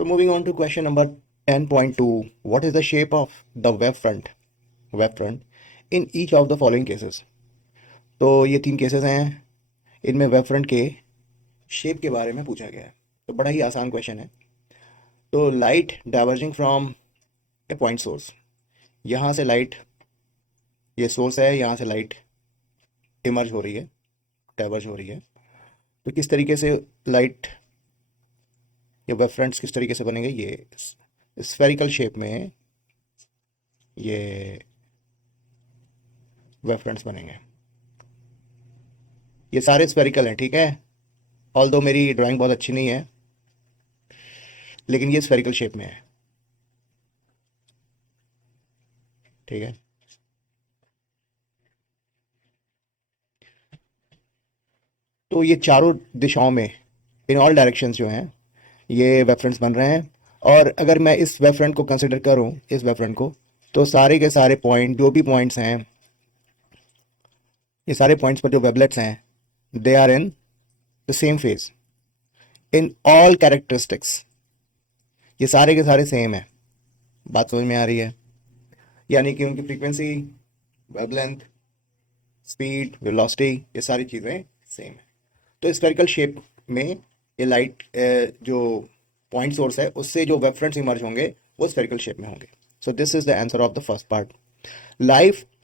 So moving on to question number 10.2, what is the shape of the wave front in each of the following cases? तो ये 3 cases हैं, इनमें wave front के shape के बारे में पूछा गया है। तो बड़ा ही आसान क्वेश्चन है। तो light diverging from A point source, यहाँ से लाइट, ये सोर्स है, यहाँ से लाइट इमर्ज हो रही है, डाइवर्ज हो रही है। तो किस तरीके से लाइट या वेव फ्रंट्स किस तरीके से बनेंगे? ये स्फेरिकल शेप में ये वेव फ्रंट्स बनेंगे। ये सारे स्फेरिकल हैं, ठीक है। ऑल्दो मेरी ड्राइंग बहुत अच्छी नहीं है, लेकिन ये स्फेरिकल शेप में है, ठीक है। तो ये चारों दिशाओं में, इन ऑल डायरेक्शंस जो हैं, ये वेव फ्रंट्स बन रहे हैं। और अगर मैं इस वेव फ्रंट को कंसिडर करूं, इस वेव फ्रंट को, तो सारे के सारे पॉइंट, जो भी पॉइंट्स हैं, ये सारे पॉइंट्स पर जो वेवलेट्स हैं, they are in the same phase in all characteristics. ये सारे के सारे सेम है। बात समझ में आ रही है? यानी कि उनकी फ्रीक्वेंसी, वेवलेंथ, स्पीड, वेलोसिटी, ये सारी चीज़ें सेम है। तो स्फेरिकल शेप में ये लाइट जो पॉइंट सोर्स है, उससे जो वेव फ्रंट्स इमर्ज होंगे वो स्फेरिकल शेप में होंगे। So this is the answer of the first part.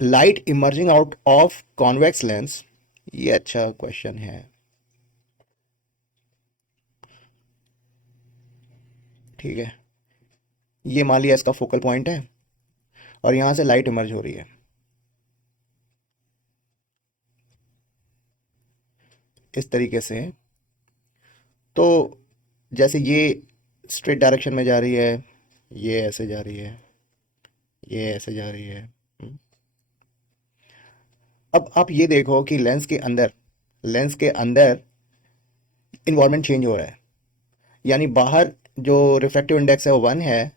Light emerging out of convex lens, ये अच्छा क्वेश्चन है, ठीक है। ये मान लिया इसका फोकल पॉइंट है और यहाँ से लाइट इमर्ज हो रही है इस तरीके से। तो जैसे ये स्ट्रेट डायरेक्शन में जा रही है, ये ऐसे जा रही है, ये ऐसे जा रही है। अब आप ये देखो कि लेंस के अंदर इन्वायरमेंट चेंज हो रहा है। यानी बाहर जो रिफ्रैक्टिव इंडेक्स है वो 1 है,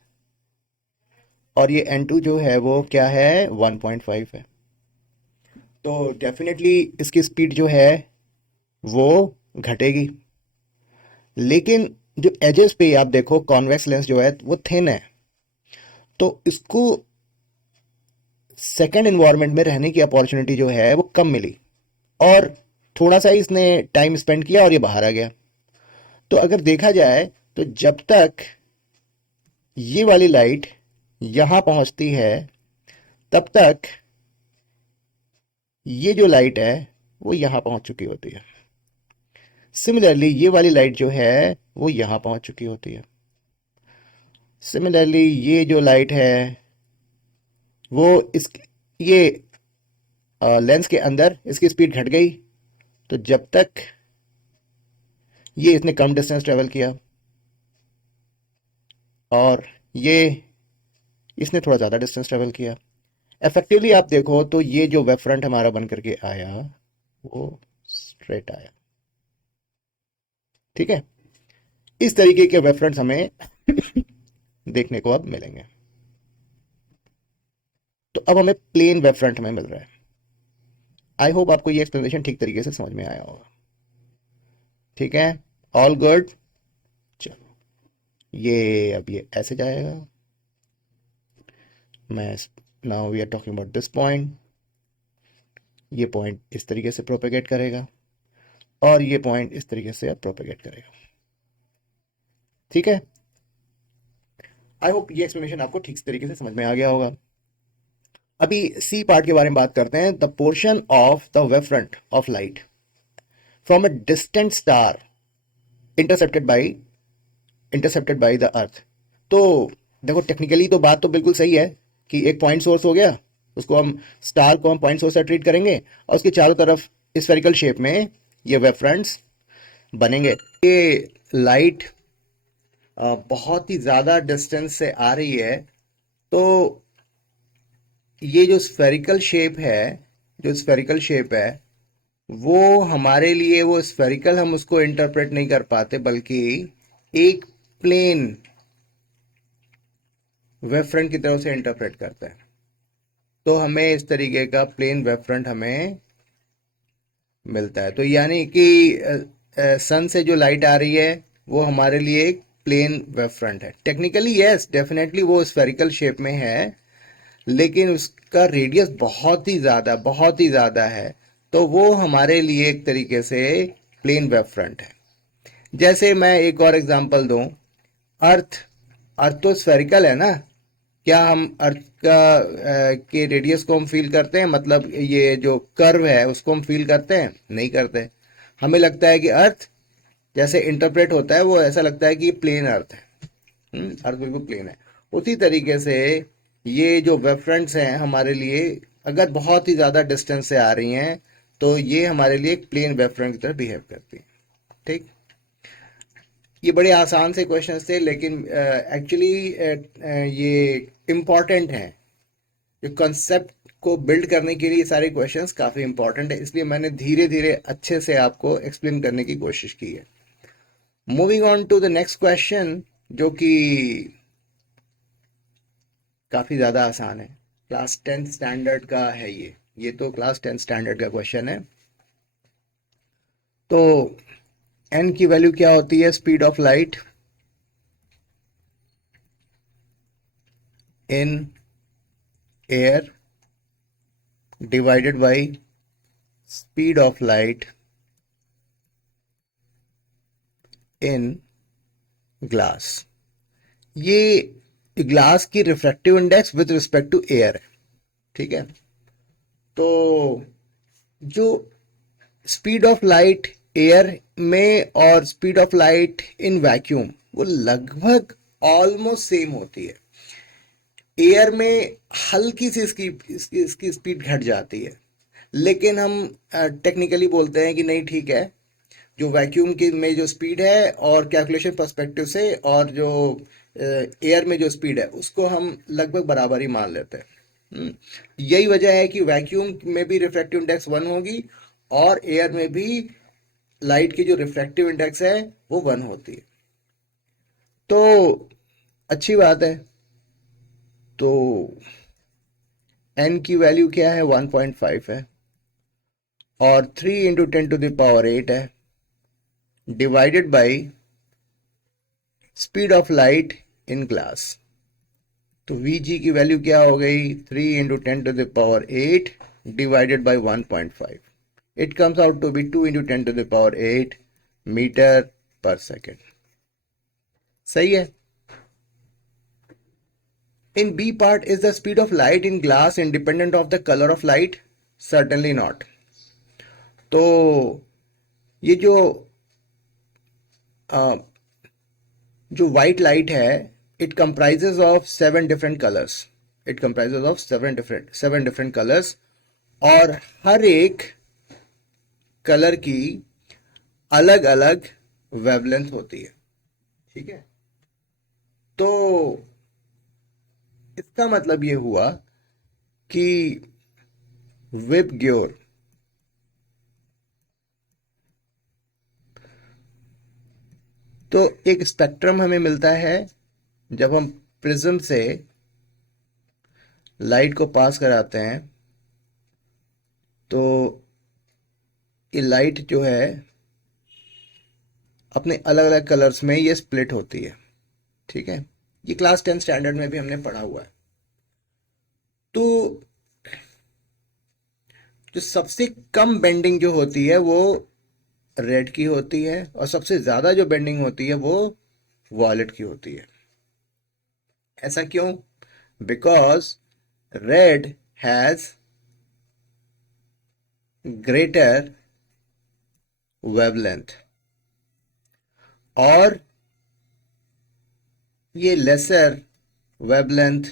और ये N2 जो है वो क्या है, 1.5 है। तो डेफिनेटली इसकी स्पीड जो है वो घटेगी। लेकिन जो एजेस पे आप देखो, कॉन्वेक्स लेंस जो है वो थिन है, तो इसको सेकंड इन्वायरमेंट में रहने की अपॉर्चुनिटी जो है वो कम मिली, और थोड़ा सा ही इसने टाइम स्पेंड किया और ये बाहर आ गया। तो अगर देखा जाए तो जब तक ये वाली लाइट यहां पहुंचती है, तब तक ये जो लाइट है वो यहां पहुंच चुकी होती है। सिमिलरली ये वाली लाइट जो है वो यहां पहुंच चुकी होती है। सिमिलरली ये जो लाइट है वो इस ये लेंस के अंदर इसकी स्पीड घट गई, तो जब तक ये इसने कम डिस्टेंस ट्रेवल किया और ये इसने थोड़ा ज़्यादा डिस्टेंस ट्रेवल किया, इफेक्टिवली आप देखो तो ये जो वेव फ्रंट हमारा बन करके आया वो स्ट्रेट आया, ठीक है। इस तरीके के वेव फ्रंट्स हमें देखने को अब मिलेंगे। तो अब हमें प्लेन वेव फ्रंट हमें मिल रहा है। आई होप आपको ये एक्सप्लेनेशन ठीक तरीके से समझ में आया होगा, ठीक है। All good. चलो, ये अब ये ऐसे जाएगा। मैं now we are talking about this point. ये पॉइंट इस तरीके से प्रोपेगेट करेगा और ये पॉइंट इस तरीके से प्रोपेगेट करेगा, ठीक है। आई होप ये एक्सप्लेनेशन आपको ठीक तरीके से समझ में आ गया होगा। अभी सी पार्ट के बारे में बात करते हैं। The portion of the wave front of light from a distant star intercepted by the earth. तो देखो, टेक्निकली तो बात तो बिल्कुल सही है कि एक पॉइंट सोर्स हो गया, उसको हम स्टार को हम पॉइंट सोर्स से ट्रीट करेंगे और उसके चारों तरफ स्फेरिकल शेप में ये वेव फ्रंट्स बनेंगे। ये लाइट बहुत ही ज़्यादा डिस्टेंस से आ रही है, तो ये जो स्फेरिकल शेप है वो हमारे लिए, वो स्फेरिकल हम उसको इंटरप्रेट नहीं कर पाते, बल्कि एक प्लेन वेव फ्रंट की तरफ से इंटरप्रेट करते हैं। तो हमें इस तरीके का प्लेन वेव फ्रंट हमें मिलता है। तो यानी कि सन से जो लाइट आ रही है वो हमारे लिए एक प्लेन वेव फ्रंट है। टेक्निकली यस, डेफिनेटली वो स्फेरिकल शेप में है, लेकिन उसका रेडियस बहुत ही ज़्यादा है, तो वो हमारे लिए एक तरीके से प्लेन वेव फ्रंट है। जैसे मैं एक और एग्जांपल दूं, अर्थ अर्थ तो स्फेरिकल है ना। क्या हम अर्थ का के रेडियस को हम फील करते हैं? मतलब ये जो कर्व है उसको हम फील करते हैं? नहीं करते। हमें लगता है कि अर्थ जैसे इंटरप्रेट होता है वो ऐसा लगता है कि ये प्लेन अर्थ है। अर्थ बिल्कुल प्लेन है। उसी तरीके से ये जो वेव फ्रंट्स हैं हमारे लिए, अगर बहुत ही ज़्यादा डिस्टेंस से आ रही हैं तो ये हमारे लिए एक प्लेन वेव फ्रंट की तरह बिहेव करती हैं। ठीक, ये बड़े आसान से क्वेश्चंस थे, लेकिन एक्चुअली ये इम्पॉर्टेंट हैं। जो कंसेप्ट को बिल्ड करने के लिए ये सारे क्वेश्चंस काफ़ी इंपॉर्टेंट है, इसलिए मैंने धीरे धीरे अच्छे से आपको एक्सप्लेन करने की कोशिश की है। Moving on to the next question, जो कि काफ़ी ज़्यादा आसान है, क्लास 10th स्टैंडर्ड का है ये तो क्लास 10th स्टैंडर्ड का क्वेश्चन है। तो एन की वैल्यू क्या होती है? Speed of light in air divided by speed of light in glass. ये ग्लास की refractive index with respect to air है। ठीक है, तो जो स्पीड ऑफ लाइट एयर में और speed of light in vacuum वो लगभग ऑलमोस्ट सेम होती है। एयर में हल्की सी इसकी स्पीड घट जाती है, लेकिन हम टेक्निकली बोलते हैं कि नहीं ठीक है, जो वैक्यूम की में जो स्पीड है और कैलकुलेशन पर्सपेक्टिव से और जो एयर में जो स्पीड है उसको हम लगभग बराबर ही मान लेते हैं। यही वजह है कि वैक्यूम में भी रिफ्रैक्टिव इंडेक्स 1 होगी और एयर में भी लाइट की जो रिफ्रैक्टिव इंडेक्स है वो 1 होती है। तो अच्छी बात है। तो n की वैल्यू क्या है? 1.5 है और 3 इंटू 10⁸ है, divided by speed of light in glass. तो Vg की वैल्यू क्या हो गई? 3 into 10⁸ divided by 1.5। It comes out to be 2 into 10⁸ metre per second. सही है। In B part, is the speed of light in glass independent of the color of light? Certainly not. तो ये जो white light है, it comprises of 7 different colors. It comprises of 7 different colors, और हर एक colour की अलग अलग wavelength होती है। ठीक है, तो इसका मतलब ये हुआ कि विबग्योर तो एक स्पेक्ट्रम हमें मिलता है जब हम प्रिज्म से लाइट को पास कराते हैं, तो ये लाइट जो है अपने अलग अलग कलर्स में ये स्प्लिट होती है। ठीक है, ये क्लास 10 स्टैंडर्ड में भी हमने पढ़ा हुआ है। तो जो सबसे कम बेंडिंग जो होती है वो रेड की होती है, और सबसे ज़्यादा जो बेंडिंग होती है वो वॉयलेट की होती है। ऐसा क्यों? Because red has greater wavelength और ये लेसर वेवलेंथ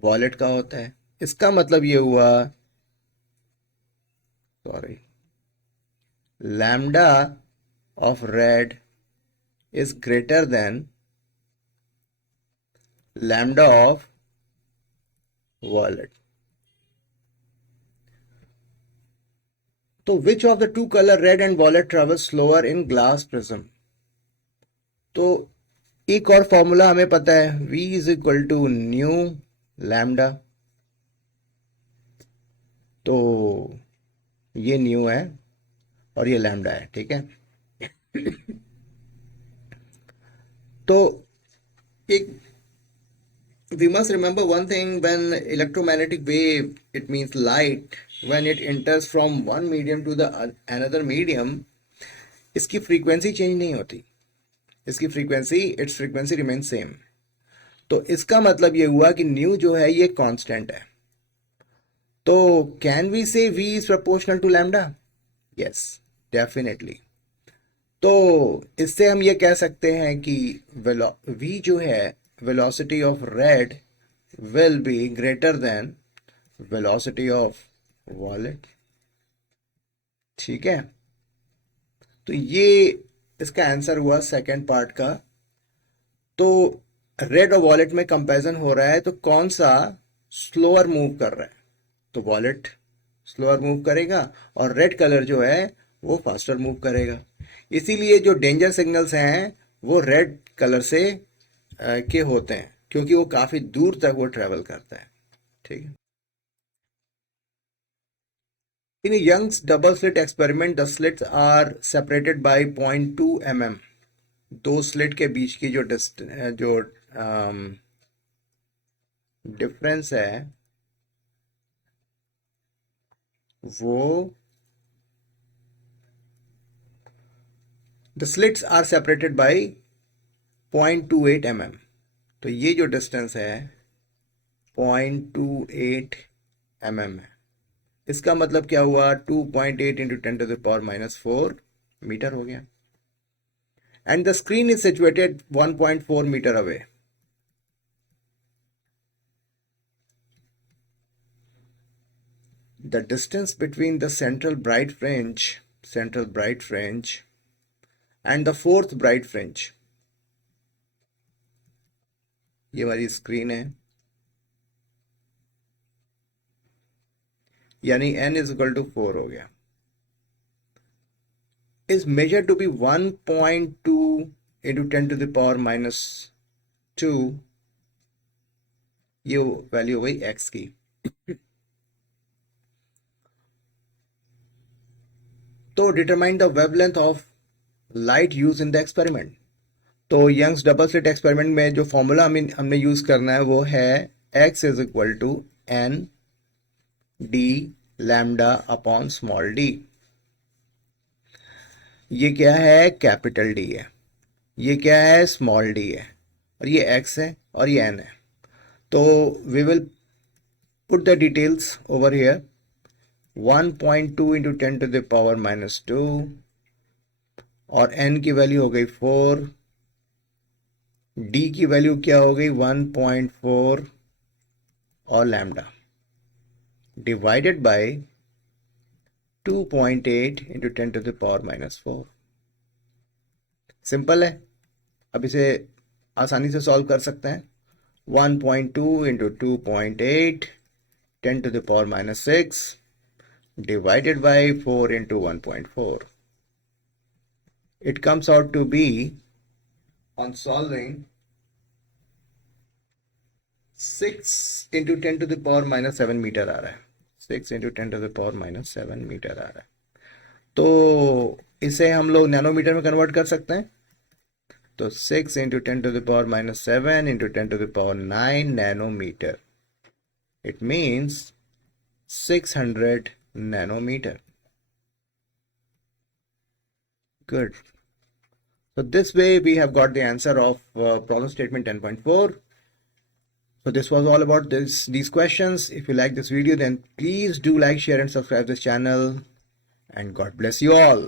वॉयलेट का होता है। इसका मतलब ये हुआ, sorry, lambda of red is greater than lambda of violet. तो which of the two color red and violet travels slower in glass prism? तो एक और फॉर्मूला हमें पता है, V is equal to new lambda. तो ये न्यू है और ये लैम्डा है। ठीक है, तो एक we must remember one thing: when electromagnetic wave, it means light, when it enters from one medium to the another medium, इसकी फ्रीक्वेंसी चेंज नहीं होती, इसकी frequency, it's frequency remain same. तो इसका मतलब ये हुआ कि न्यू जो है ये कांस्टेंट है। तो can we say v is proportional to lambda? Yes, definitely. तो इससे हम ये कह सकते हैं कि v जो है, velocity of red will be greater than velocity of wallet. ठीक है, तो ये इसका आंसर हुआ सेकंड पार्ट का। तो रेड और वॉलेट में कंपैरिजन हो रहा है, तो कौन सा स्लोअर मूव कर रहा है? तो वॉलेट स्लोअर मूव करेगा और रेड कलर जो है वो फास्टर मूव करेगा। इसीलिए जो डेंजर सिग्नल्स हैं वो रेड कलर से के होते हैं, क्योंकि वो काफी दूर तक वो ट्रेवल करता है। ठीक है। In a Young's double slit experiment, the slits are separated by 0.2 mm. दो स्लिट के बीच की जो डिफरेंस है वो, the slits are separated by 0.28 mm. तो ये जो डिस्टेंस है 0.28 mm है। इसका मतलब क्या हुआ? 2.8 into 10 to the power -4 metre हो गया। And the screen is situated 1.4 metre away. The distance between the central bright fringe and the fourth bright fringe, ये हमारी स्क्रीन है, यानी n इज इक्वल टू 4 हो गया, is measured to be 1.2 into 10 to the power -2। ये value हो गई x की। तो determine the wavelength of light use in the experiment. तो यंग्स डबल स्लिट एक्सपेरिमेंट में जो फॉर्मूला हमने यूज करना है वो है x is equal to n d lambda upon small d। ये क्या है? कैपिटल D है। ये क्या है? स्मॉल d है। और ये x है और ये n है। तो we will put the details over here. 1.2 into 10 to the power -2 और n की वैल्यू हो गई 4, d की वैल्यू क्या हो गई? 1.4 और lambda divided by 2.8 into 10 to the power -4। Simple है, अब इसे आसानी से सॉल्व कर सकते हैं। 1.2 into 2.8 10 to the power -6 divided by 4 into 1.4. It comes out to be, on solving, 6 into 10 to the power -7 metre आ रहा है। 6 into 10 to the power -7 metre आ रहा है। तो इसे हम लोग नैनोमीटर में कन्वर्ट कर सकते हैं। तो 6 into 10 to the power -7 into 10 to the power 9 nanometer. It means 600 nanometer. Good. So this way we have got the answer of problem statement 10.4. So this was all about these questions. If you like this video, then please do like, share and subscribe this channel, and God bless you all.